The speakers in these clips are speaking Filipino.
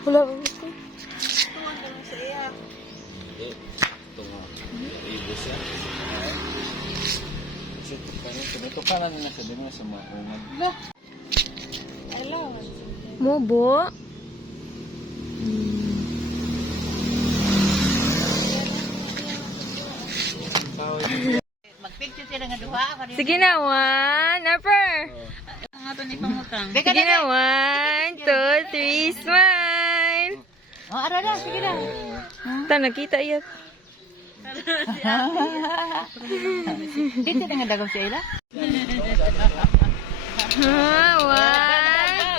Wala ba gusto? Tutukaran nila sa dito sa mga ungan. Mubo? Magpicture sila nga duha. Sige na, one. Upper. Ang ato ni pangutang. Sige na, 1, 2, 3, smile. Oh, ara na, sige na. Ta, nakita iya. Dito na nga dagaw siya ila. 1,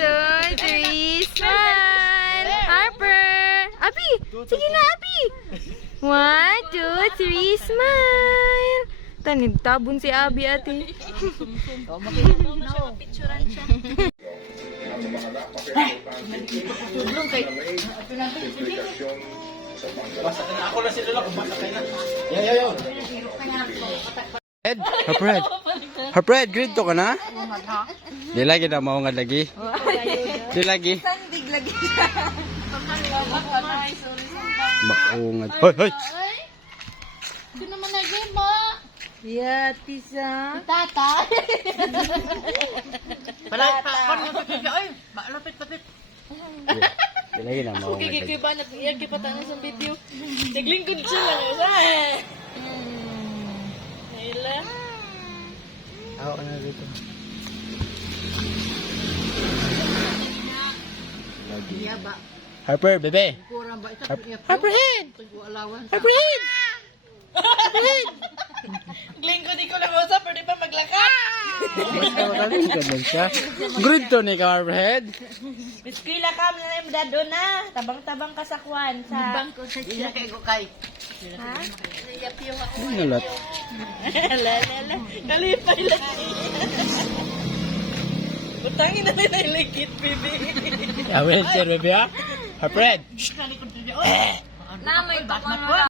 2, 3, smile. Harper. Abi, sige na, Abi. 1, 2, 3, smile. Ta, nagtabon si Abi, ate. Oh, makikita na siya, mapicturean siya. Ako na si Lola kung basta kayo na. Yo. Harpred. Harpred, grade to ka na? Di lagi na maungad lagi. Di lagi. Sandig lagi. Maungad. Hoy. Ito naman lagi mo. Yeah, tisa. Tata. Wala pa ako nga pipigil. Ay, lapit. Di lagi na maungad lagi. Ba na iyan kipatanan sa video. Naglingkod siya lang. Naila. Ako na dito. Iya ba? Harper, bebe. Kurang ba ito? Harperhead. Harperhead. Naglingkod ko lang ako sa pwede pa maglakad. Basta makaling ka doon siya. Grade to ni ka, Harperhead. Eskwela ka na yung dado na. Tabang-tabang ka sa kwan. Sa... Bangko sa siya kay Gokay. Ha? Ano nalat? Lala. Kalipay lang. Utangin na rin ang ligit, baby. Awel, sir, bebe ha? Harperhead. Namay pa